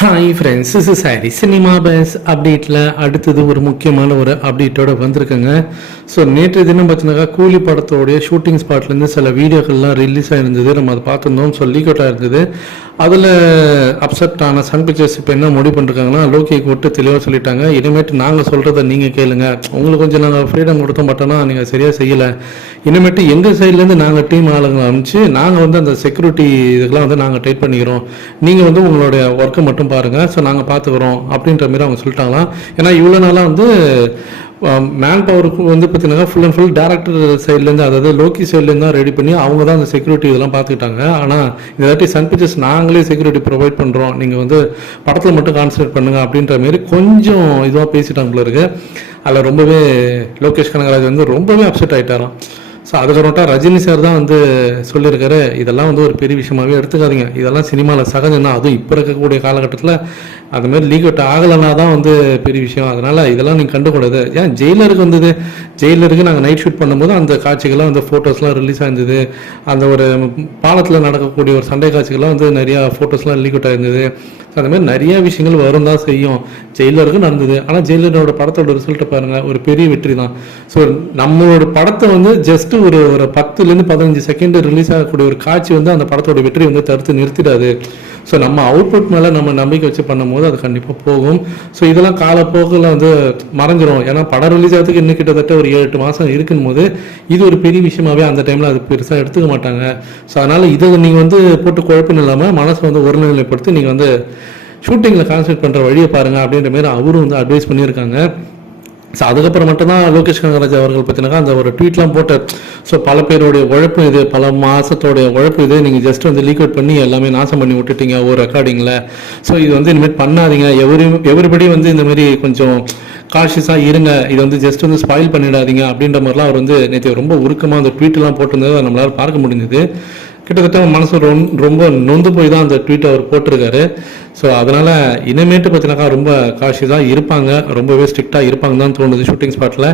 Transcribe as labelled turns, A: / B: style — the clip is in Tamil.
A: ஹாய் ஃப்ரெண்ட்ஸ் இஸ் சாரி சினிமா பேஸ் அப்டேட்டில் அடுத்தது ஒரு முக்கியமான ஒரு அப்டேட்டோட வந்திருக்குங்க. ஸோ நேற்று தினம் பார்த்தீங்கன்னா கூலி படத்தோடைய ஷூட்டிங் ஸ்பாட்லேருந்து சில வீடியோக்கள்லாம் ரிலீஸ் ஆகிருந்தது நம்ம அதை பார்த்துருந்தோம். ஸோ லீக் அவுட் ஆயிருந்தது அதில் அப்செட் ஆன சன் பிக்சர்ஸ் இப்போ என்ன முடிவு பண்ணிருக்காங்கன்னா லோக்கியை விட்டு தெளிவாக சொல்லிட்டாங்க. இனிமேட்டு நாங்கள் சொல்கிறத நீங்கள் கேளுங்க. உங்களுக்கு கொஞ்சம் நாங்கள் ஃப்ரீடம் கொடுத்தோம் பட்டோம்னா நீங்கள் சரியாக செய்யலை. இனிமேட்டு எங்கள் சைட்லேருந்து நாங்கள் டீம் ஆளுங்களை அனுப்பிச்சு நாங்கள் வந்து அந்த செக்யூரிட்டி இதுக்கெல்லாம் வந்து நாங்கள் டைட் பண்ணிக்கிறோம். நீங்கள் வந்து உங்களுடைய ஒர்க்கை மட்டும் பாருங்கள் ஸோ நாங்கள் பார்த்துக்குறோம் அப்படின்ற மாதிரி அவங்க சொல்லிட்டாங்களாம். ஏன்னா இவ்வளோ நாளாக வந்து மேன் பவருக்கு வந்து பார்த்தீங்கன்னா ஃபுல் அண்ட் ஃபுல் டேரக்டர் சைட்லேருந்து அதாவது லோக்கி சைட்லேருந்து தான் ரெடி பண்ணி அவங்க தான் அந்த செக்யூரிட்டி இதெல்லாம் பார்த்துக்கிட்டாங்க ஆனால் இந்த வாட்டி சன் பிக்சர்ஸ் நாங்களே செக்யூரிட்டி ப்ரொவைட் பண்ணுறோம் நீங்கள் வந்து படத்தில் மட்டும் கான்சன்ட்ரேட் பண்ணுங்கள் அப்படின்ற மாரி கொஞ்சம் இதுவாக பேசிட்டாங்க போல இருக்கு. அதில் ரொம்பவே லோகேஷ் கனகராஜ் வந்து ரொம்பவே அப்செட் ஆகிட்டாராம் ஸோ அதுக்கப்புறம்ட்டா ரஜினி சார் தான் வந்து சொல்லியிருக்காரு இதெல்லாம் வந்து ஒரு பெரிய விஷயமாகவே எடுத்துக்காதீங்க. இதெல்லாம் சினிமாவில் சகஜம் தான் அதுவும் இப்போ இருக்கக்கூடிய காலகட்டத்தில் அந்த மாதிரி லீக் அவுட் ஆகலைன்னா தான் வந்து பெரிய விஷயம். அதனால் இதெல்லாம் நீங்கள் கண்டுக்கூடாது. ஏன் ஜெயிலருக்கு வந்தது ஜெயிலருக்கு நாங்கள் நைட் ஷூட் பண்ணும்போது அந்த காட்சிகள்லாம் அந்த ஃபோட்டோஸ்லாம் ரிலீஸ் ஆயிருந்தது. அந்த ஒரு பாலத்தில் நடக்கக்கூடிய ஒரு சண்டை காட்சிகள்லாம் வந்து நிறையா ஃபோட்டோஸ்லாம் லீக் அவுட் ஆயிருந்தது. அந்த மாதிரி நிறைய விஷயங்கள் வரும் தான் செய்யும். ஜெயிலருக்கு நடந்தது. ஆனால் ஜெயிலரோட படத்தோட ரிசல்ட்டை பாருங்கள் ஒரு பெரிய வெற்றி தான். ஸோ நம்மளோட படத்தை வந்து ஜஸ்ட் ஒரு ஒரு பத்துலேருந்து பதினஞ்சு செகண்ட் ரிலீஸ் ஆகக்கூடிய ஒரு காட்சி வந்து அந்த படத்தோட வெற்றி வந்து தடுத்து நிறுத்திடாது. ஸோ நம்ம அவுட்புட் மேலே நம்ம நம்பிக்கை வச்சு பண்ணும்போது அது கண்டிப்பாக போகும். ஸோ இதெல்லாம் காலப்போக்கில் வந்து மறைஞ்சிரும். ஏன்னா படம் ரிலீஸ் ஆகிறதுக்கு இன்னும் கிட்டத்தட்ட ஒரு ஏழு எட்டு மாதம் இருக்கும்போது இது ஒரு பெரிய விஷயமாவே அந்த டைமில் அது பெருசாக எடுத்துக்க மாட்டாங்க. ஸோ அதனால் இதை நீங்கள் வந்து போட்டு குழப்பம் இல்லாமல் மனசை வந்து ஒருநிலைப்படுத்தி நீங்கள் வந்து ஷூட்டிங்கில் கான்சன்ட்ரேட் பண்ணுற வழியை பாருங்கள் அப்படின்ற மாதிரி அவரும் வந்து அட்வைஸ் பண்ணியிருக்காங்க. ஸோ அதுக்கப்புறம் மட்டும்தான் லோகேஷ் கனகராஜ் அவர்கள் பார்த்தீங்கன்னா அந்த ஒரு ட்வீட்லாம் போட்டார் ஸோ பல பேருடைய உழைப்பு இது பல மாதத்தோடைய உழைப்பு இது நீங்கள் ஜஸ்ட் வந்து லீக் அவுட் பண்ணி எல்லாமே நாசம் பண்ணி விட்டுட்டீங்க ஒரு ரெக்கார்டிங்கில் ஸோ இது வந்து இனிமேல் பண்ணாதீங்க. எவரி எவரிபடி வந்து இந்த மாதிரி கொஞ்சம் காஷியஸாக இருங்க. இது வந்து ஜஸ்ட் வந்து ஸ்பாயில் பண்ணிடாதீங்க அப்படின்ற மாதிரிலாம் அவர் வந்து நேற்று ரொம்ப உருக்கமாக அந்த ட்வீட்லாம் போட்டிருந்தது நம்மளால் பார்க்க முடிஞ்சது. கிட்டத்தட்ட மனசு ரொம்ப நொந்து போய் தான் அந்த ட்வீட் அவர் போட்டிருக்காரு. ஸோ அதனால் இனிமேட்டு பார்த்தீங்கன்னாக்கா ரொம்ப காஷியஸாக இருப்பாங்க. ரொம்பவே ஸ்ட்ரிக்டாக இருப்பாங்க தான் தோணுது ஷூட்டிங் ஸ்பாட்டில்